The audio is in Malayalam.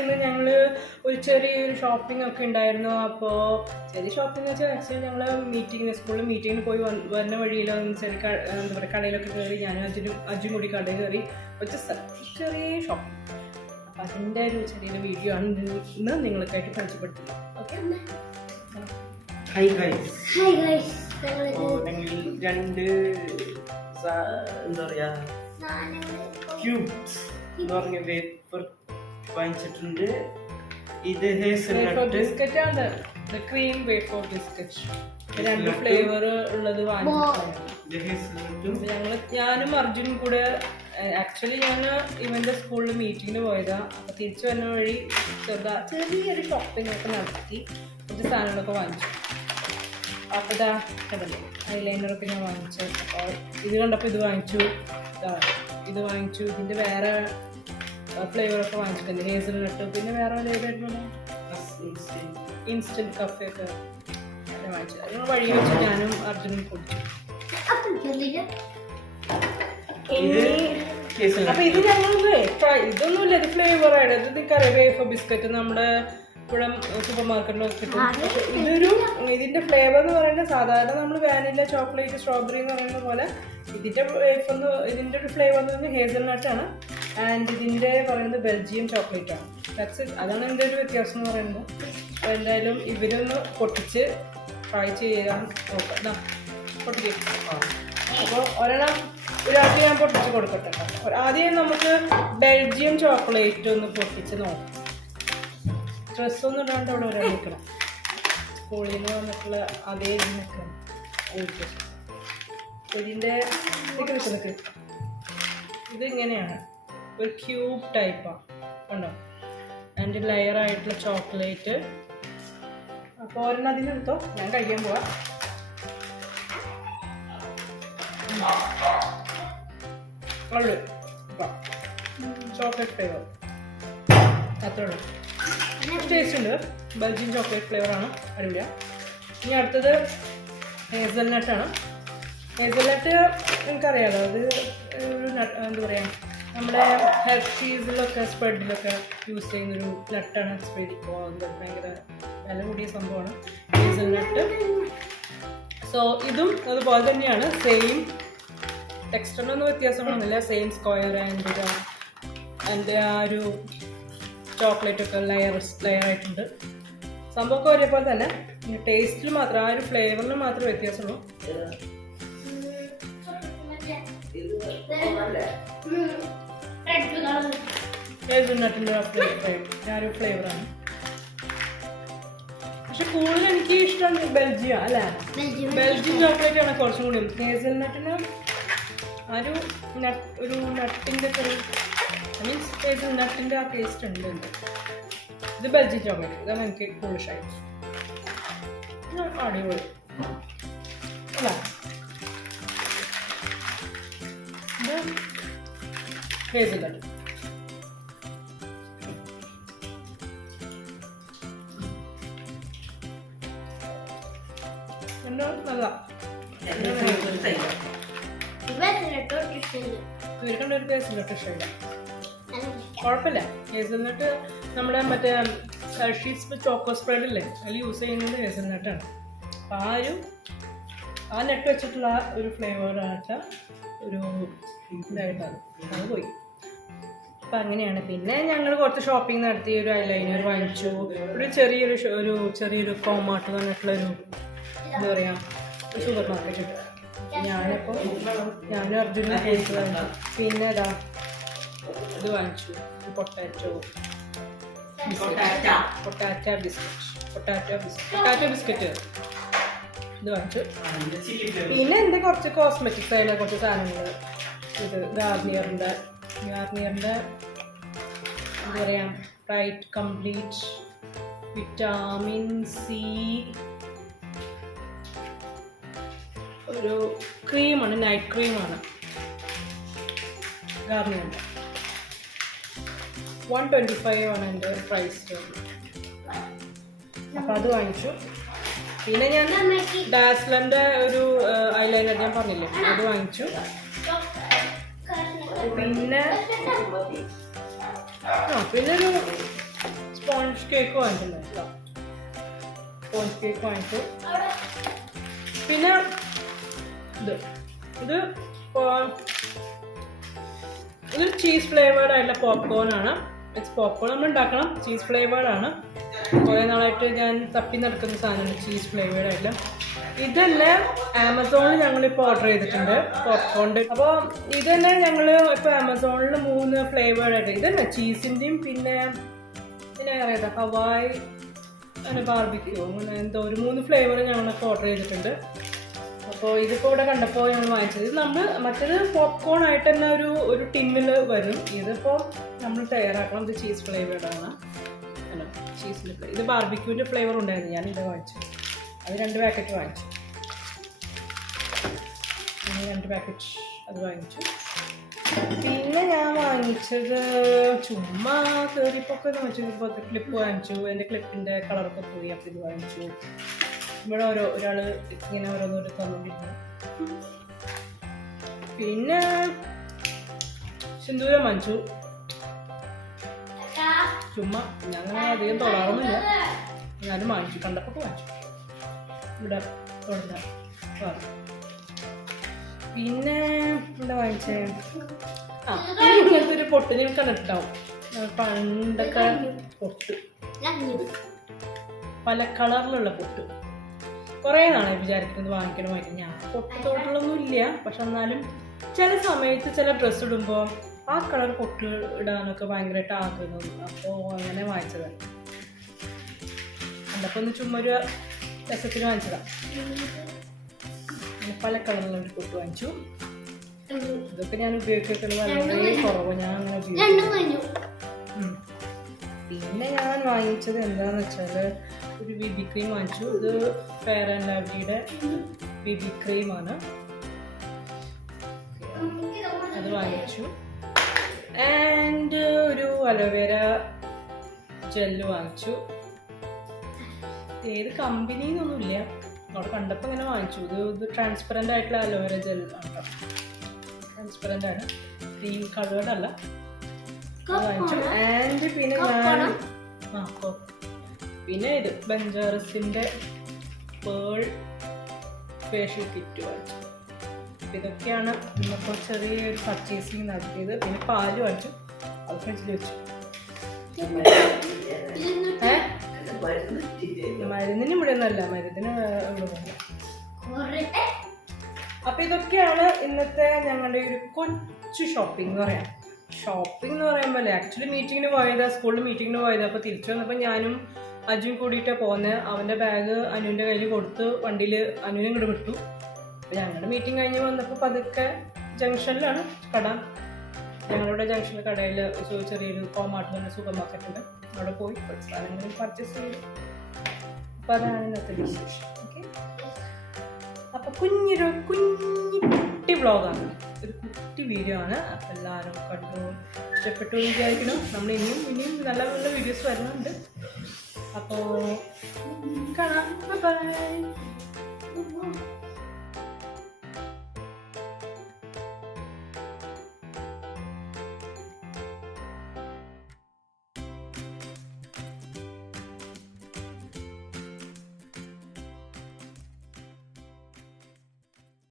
ഇന്ന് ഞങ്ങൾ ഒരു ചെറിയൊരു ഷോപ്പിംഗ് ഒക്കെ ഉണ്ടായിരുന്നു. അപ്പോൾ ചെറിയ ഷോപ്പിംഗ് എന്ന് വെച്ചാൽ ആക്ച്വലി ഞങ്ങൾ സ്കൂളിൽ മീറ്റിങ്ങിന് പോയി വരുന്ന വഴിയിലോ ചെറിയ എന്താ പറയുക കടയിലൊക്കെ കയറി ഞാനും അജും കൂടി കടയിൽ കയറി ഒരു ചെറിയ ഷോപ്പിംഗ്. അപ്പം അതിൻ്റെ ഒരു ചെറിയൊരു വീഡിയോ ആണ് ഇന്ന് നിങ്ങൾക്കായിട്ട് പരിചയപ്പെടുത്തുന്നത്. ഓക്കെ, രണ്ട് എന്താ പറയാ ക്യൂബ്സ് എന്ന് പറഞ്ഞ വേപ്പർ വാങ്ങിച്ചിട്ടുണ്ട്. ഇത് ബിസ്ക്കറ്റ് ആണ്, ക്രീം വേപ്പർ ബിസ്ക്കറ്റ്. രണ്ട് ഫ്ലേവർ ഉള്ളത് വാങ്ങിച്ചിട്ടുണ്ട്. ഞാനും അർജുനും കൂടെ ആക്ച്വലി ഞാൻ ഇവന്റെ സ്കൂളിൽ മീറ്റിങ്ങിന് പോയതാ. അപ്പൊ തിരിച്ചു വരുന്ന വഴി ചെറിയൊരു ഷോപ്പിംഗ് ഒക്കെ നടത്തി കുറച്ച് സാധനങ്ങളൊക്കെ വാങ്ങിച്ചു. അപ്പോൾ ഇതാ കണ്ടല്ലേ ഐലൈനറൊക്കെ ഞാൻ വാങ്ങിച്ചു. അപ്പോൾ ഇത് കണ്ടപ്പോൾ ഇത് വാങ്ങിച്ചു, ഇത് വാങ്ങിച്ചു. ഇതിൻ്റെ വേറെ ഫ്ലേവറൊക്കെ വാങ്ങിച്ചിട്ടുണ്ട്, ഹേസൽനട്ട്. പിന്നെ വേറെ ഫ്ലേവറായിട്ടുള്ള ഇൻസ്റ്റൻറ്റ് കഫയൊക്കെ വാങ്ങിച്ചു. അത് വഴി വെച്ച് ഞാനും അർജുനും കുടിച്ചു. അപ്പൊ ഇത് ഞങ്ങളൊന്ന് ട്രൈ ഇതൊന്നുമില്ല, ഇത് ഫ്ലേവറാണ്. ഇത് നിനക്കറിയാം വേഫർ ബിസ്ക്കറ്റ് നമ്മുടെ ഇവിടെ സൂപ്പർ മാർക്കറ്റിലൊക്കെ കിട്ടും. ഇതിന്റെ ഫ്ലേവർ എന്ന് പറയുന്നത് സാധാരണ നമ്മൾ വാനില, ചോക്ലേറ്റ്, സ്ട്രോബെറി എന്ന് പറയുന്ന പോലെ ഇതിന്റെ ഇതിന്റെ ഒരു ഫ്ലേവർ എന്ന് പറയുന്നത് ഹേസൽനട്ടാണ്. ആൻഡ് ഇതിന്റെ പറയുന്നത് ബെൽജിയം ചോക്ലേറ്റ് ആണ്. അതാണ് ഇതിന്റെ ഒരു വ്യത്യാസം എന്ന് പറയുന്നത്. അപ്പോൾ എന്തായാലും ഇവരൊന്ന് പൊട്ടിച്ച് ട്രൈ ചെയ്യാൻ നോക്കാം. പൊട്ടിച്ച് അപ്പോൾ ഒരാൾക്ക് ഞാൻ പൊട്ടിച്ച് കൊടുക്കട്ടെ. ആദ്യം നമുക്ക് ബെൽജിയം ചോക്ലേറ്റ് ഒന്ന് പൊട്ടിച്ച് നോക്കാം. ഡ്രസ്സൊന്നും ഇടാണ്ട് അവിടെ ഒരാൾ നിൽക്കണം. സ്കൂളിൽ നിന്ന് വന്നിട്ടുള്ള അതേ നിൽക്കണം. ഇതിൻ്റെ ഇതിങ്ങനെയാണ്, ഒരു ക്യൂബ് ടൈപ്പാണ് കണ്ടോ. അതിൻ്റെ ലെയറായിട്ടുള്ള ചോക്ലേറ്റ്. അപ്പോൾ ഒരെണ്ണം അതിനെടുത്തോ, ഞാൻ കഴിക്കാൻ പോവാം. ചോക്ലേറ്റ് ഫ്ലേവർ അത്രേ ഉള്ളൂ. ടേസ്റ്റ് ഉണ്ട്. ബെൽജിയം ചോക്ലേറ്റ് ഫ്ലേവറാണ്, അടിപൊളിയാണ്. ഇനി അടുത്തത് ഹേസൽനട്ടാണ്. ഹേസൽനട്ട് എനിക്കറിയാമല്ലോ, അത് ഒരു എന്താ പറയുക നമ്മുടെ ഹെർഷീസിലൊക്കെ സ്പ്രെഡിലൊക്കെ യൂസ് ചെയ്യുന്നൊരു നട്ടാണ്. സ്പ്രെഡ് ഇപ്പോൾ എന്താ ഭയങ്കര വില കൂടിയ സംഭവമാണ് ഹേസൽനട്ട്. സോ ഇതും അതുപോലെ തന്നെയാണ്, സെയിം ടെക്സ്ചറിനൊന്നും വ്യത്യാസമൊന്നുമില്ല. സെയിം സ്ക്വയർ അതിൻ്റെ ആ ഒരു ചോക്ലേറ്റ് ഒക്കെ ലെയറായിട്ടുണ്ട്. സംഭവമൊക്കെ ഒരേപോലെ തന്നെ, ടേസ്റ്റിൽ മാത്രം ആ ഒരു ഫ്ലേവറിന് മാത്രമേ വ്യത്യാസമുള്ളൂ. ഹേസൽനട്ടിൻ്റെ ആ ഒരു ഫ്ലേവറാണ്. പക്ഷെ കൂടുതൽ എനിക്ക് ഇഷ്ടം ബെൽജിയം അല്ല, ബെൽജിയം ചോക്ലേറ്റ് ആണ് കുറച്ചും കൂടി. ഹേസൽനട്ടിന് ആ ഒരു നട്ടിൻ്റെ ഒരു മീൻസ് ഹേസൽനട്ടിൻ്റെ ആ ടേസ്റ്റ് ഉണ്ട്. ഇത് ബെൽജിയം ചോക്ലേറ്റ്, ഇതാണ് എനിക്ക് കൂടുതൽ ഇഷ്ടമായി. അടിപൊളി അല്ല. ഇത് ഹേസൽനട്ട്. നല്ല ഇവർക്കുണ്ട് ഒരു ഹേസൽനട്ട് ഇഷ്ടമില്ല. കുഴപ്പമില്ല. ഹേസൽനട്ട് നമ്മുടെ മറ്റേ ഹെർഷീസ് ചോക്കോ സ്പ്രെഡ് ഇല്ലേ, അതിൽ യൂസ് ചെയ്യുന്നത് ഹേസൽനട്ടാണ്. അപ്പം ആ നട്ട് വെച്ചിട്ടുള്ള ഒരു ഫ്ലേവറായിട്ട് ഒരു ഇതായിട്ടാണ് അത് പോയി. അപ്പം അങ്ങനെയാണ്. പിന്നെ ഞങ്ങൾ കുറച്ച് ഷോപ്പിംഗ് നടത്തി. ഒരു ഐലൈനർ വാങ്ങിച്ചു. ഒരു ചെറിയൊരു കോമാർട്ട് പറഞ്ഞിട്ടുള്ളൊരു എന്താ പറയുക ഒരു സൂപ്പർ മാർക്കറ്റ് ഉണ്ട്. ഞാനും അർജുനും കേക്ക് വാങ്ങിച്ചു. പിന്നെ ഇത് വാങ്ങിച്ചു, പൊട്ടാറ്റോ ബിസ്ക്കറ്റ് ഇത് വാങ്ങിച്ചു. പിന്നെ എൻ്റെ കുറച്ച് കോസ്മെറ്റിക്സ് ആയിട്ടുള്ള കുറച്ച് സാധനങ്ങൾ. ഇത് ഗാർണിയറിൻ്റെ എന്താ പറയുക ബ്രൈറ്റ് കംപ്ലീറ്റ് വിറ്റാമിൻ സി ഒരു ക്രീമാണ്, നൈറ്റ് ക്രീമാണ് ഗാർണിയറിൻ്റെ. 125 ആണ് എൻ്റെ പ്രൈസ്. അപ്പോൾ അത് വാങ്ങിച്ചു. പിന്നെ ഞാൻ ഡാസ്ലറിൻ്റെ ഒരു ഐലൈനർ ഞാൻ പറഞ്ഞില്ലേ, അത് വാങ്ങിച്ചു. പിന്നെ ഒരു സ്പോഞ്ച് കേക്ക് വാങ്ങിച്ചിട്ടുണ്ടായിരുന്നു. സ്പോഞ്ച് കേക്ക് വാങ്ങിച്ചു. പിന്നെ ഇത് ചീസ് ഫ്ലേവേർഡ് ആയിട്ടുള്ള പോപ്കോൺ ആണ്. പോപ്കോൺ നമ്മൾ ഉണ്ടാക്കണം, ചീസ് ഫ്ലേവേർഡ് ആണ്. കുറേ നാളായിട്ട് ഞാൻ തപ്പി നടക്കുന്ന സാധനമാണ് ചീസ് ഫ്ലേവേർഡ് ആയിട്ടുള്ള. ഇതെല്ലാം ആമസോണിൽ ഞങ്ങളിപ്പോൾ ഓർഡർ ചെയ്തിട്ടുണ്ട് പോപ്കോണിൻ്റെ. അപ്പോൾ ഇതെല്ലാം ഞങ്ങൾ ഇപ്പോൾ ആമസോണിൽ 3 ഫ്ലേവേർഡ് ആയിട്ട്, ഇതന്നെ ചീസിൻ്റെയും പിന്നെ അറിയാം ഹവായ് അങ്ങനെ ബാർബിക്യൂ അങ്ങനെ എന്തോ ഒരു 3 ഫ്ലേവർ ഞങ്ങളൊക്കെ ഓർഡർ ചെയ്തിട്ടുണ്ട്. അപ്പോൾ ഇതിപ്പോൾ ഇവിടെ കണ്ടപ്പോൾ ഞങ്ങൾ വാങ്ങിച്ചത്. ഇത് നമ്മൾ മറ്റേത് പോപ്കോൺ ആയിട്ട് തന്നെ ഒരു ടിന്നിൽ വരും. ഇതിപ്പോൾ നമ്മൾ തയ്യാറാക്കണം. ഇത് ചീസ് ഫ്ലേവേർഡാണ്. അല്ല ചീസിൻ്റെ ഫ്ലേവർ. ഇത് ബാർബിക്യൂവിൻ്റെ ഫ്ലേവർ ഉണ്ടായിരുന്നു, ഞാൻ ഇത് വാങ്ങിച്ചു. അത് 2 പാക്കറ്റ് വാങ്ങിച്ചു. 2 പാക്കറ്റ് അത് വാങ്ങിച്ചു. പിന്നെ ഞാൻ വാങ്ങിച്ചത് ചുമ്മാ കയറിപ്പൊക്കെ വാങ്ങിച്ചു. ക്ലിപ്പ് വാങ്ങിച്ചു. എൻ്റെ ക്ലിപ്പിൻ്റെ കളറൊക്കെ പോയി. അപ്പോൾ ഇത് വാങ്ങിച്ചു. ഇവിടെ ഒരാൾ ഇങ്ങനെ ഓരോന്നോട്ട് തന്നുകൊണ്ടിരുന്നു. പിന്നെ സിന്ദൂരം വാങ്ങിച്ചു. ചുമ്മാ ഞങ്ങൾ അധികം തൊടാറൊന്നുമില്ല, ഞാനും വാങ്ങിച്ചു. കണ്ടപ്പോൾ വാങ്ങിച്ചു. ഇവിടെ തൊടുന്ന പിന്നെ ഇവിടെ വാങ്ങിച്ചേ ഇങ്ങനത്തെ ഒരു പൊട്ട് ഞാൻ കണ്ടിട്ടുണ്ടാവും. പണ്ടൊക്കെ പൊട്ട്, പല കളറിലുള്ള പൊട്ട്. കുറേ നാളെ വിചാരിക്കുന്നത് വാങ്ങിക്കണമായിരുന്നു. ഞാൻ പൊട്ട് തോട്ടിലൊന്നും ഇല്ല, പക്ഷെ എന്നാലും ചില സമയത്ത് ചില ഡ്രസ്സ് ഇടുമ്പോൾ ആ കളർ പൊട്ട് ഇടാനൊക്കെ ഭയങ്കരമായിട്ട് ആക്കുന്നു. അപ്പോൾ അങ്ങനെ വാങ്ങിച്ചതാണ്. കണ്ടപ്പോൾ ഒന്ന് ചുമ്മാ ഒരു രസത്തിന് വാങ്ങിച്ചതാണ്. പല കളറിലുള്ള ഒരു പൊട്ട് വാങ്ങിച്ചു. ഇതൊക്കെ ഞാൻ ഉപയോഗിക്കുന്നത് വളരെ കുറവ്. ഞാൻ അങ്ങനെ ഉപയോഗിച്ചു. പിന്നെ ഞാൻ വാങ്ങിച്ചത് എന്താണെന്ന് വെച്ചാൽ ഒരു BB ക്രീം വാങ്ങിച്ചു. ഇത് ഫെയർ ആൻഡ് ലവ്ലിയുടെ BB ക്രീമാണ്. അത് വാങ്ങിച്ചു. ആൻഡ് ഒരു അലോവേര ജെല്ല് വാങ്ങിച്ചു. ഏത് കമ്പനിന്നൊന്നുമില്ല, അവിടെ കണ്ടപ്പോൾ ഇങ്ങനെ വാങ്ങിച്ചു. ഇത് ട്രാൻസ്പെറൻ്റ് ആയിട്ടുള്ള അലോവേര ജെൽ ആണ് കേട്ടോ. ട്രാൻസ്പെറൻ്റ് ആണ്, ക്രീം കളേർഡ് അല്ല. വാങ്ങിച്ചു. ആൻഡ് പിന്നെ ഞാൻ പിന്നെ ഇത് ബഞ്ചാറസിൻ്റെ പേൾ ഫേഷ്യൽ കിറ്റ് വാങ്ങിച്ചു. ഇതൊക്കെയാണ് ഇന്നിപ്പോൾ ചെറിയൊരു പർച്ചേസിങ് നടത്തിയത്. പിന്നെ പാല് വാങ്ങിച്ചു, അത് ഫ്രിഡ്ജിൽ വെച്ചു. മരുന്നിന് ഇവിടെ ഒന്നല്ല, മരുന്നിന് ഇവിടെ. അപ്പൊ ഇതൊക്കെയാണ് ഇന്നത്തെ ഞങ്ങളുടെ ഒരു കൊച്ചു ഷോപ്പിംഗ് എന്ന് പറയാം. ഷോപ്പിംഗ് എന്ന് പറയുമ്പോൾ ആക്ച്വലി മീറ്റിങ്ങിന് പോയതാ, സ്കൂളിൽ മീറ്റിങ്ങിന് പോയതാ. അപ്പോൾ തിരിച്ചു വന്നപ്പോൾ ഞാനും അജും കൂടിയിട്ടാണ് പോകുന്നത്. അവൻ്റെ ബാഗ് അനുവിൻ്റെ കയ്യിൽ കൊടുത്ത് വണ്ടിയിൽ അനുവിനെ ഇങ്ങോട്ട് വിട്ടു. അപ്പോൾ ഞങ്ങളുടെ മീറ്റിംഗ് കഴിഞ്ഞ് വന്നപ്പോൾ പതുക്കെ ജംഗ്ഷനിലാണ് കട. ഞങ്ങളുടെ ജംഗ്ഷനിൽ കടയിൽ ചെറിയൊരു കോമാർട്ട് തന്നെ സൂപ്പർ മാർക്കറ്റ് ഉണ്ട്. അവിടെ പോയി കുറച്ച് സാധനങ്ങൾ പർച്ചേസ് ചെയ്തു. അപ്പോൾ അതാണ് ഇന്നത്തെ വിശേഷം. ഓക്കെ, അപ്പോൾ കുട്ടി വ്ളോഗാണ്, ഒരു കുട്ടി വീഡിയോ ആണ്. അപ്പോൾ എല്ലാവരും കണ്ടു ഇഷ്ടപ്പെട്ടു വിചാരിക്കണം. നമ്മൾ ഇനിയും നല്ല നല്ല വീഡിയോസ് വരുന്നുണ്ട്. അപ്പോൾ കാണാം. ബൈ.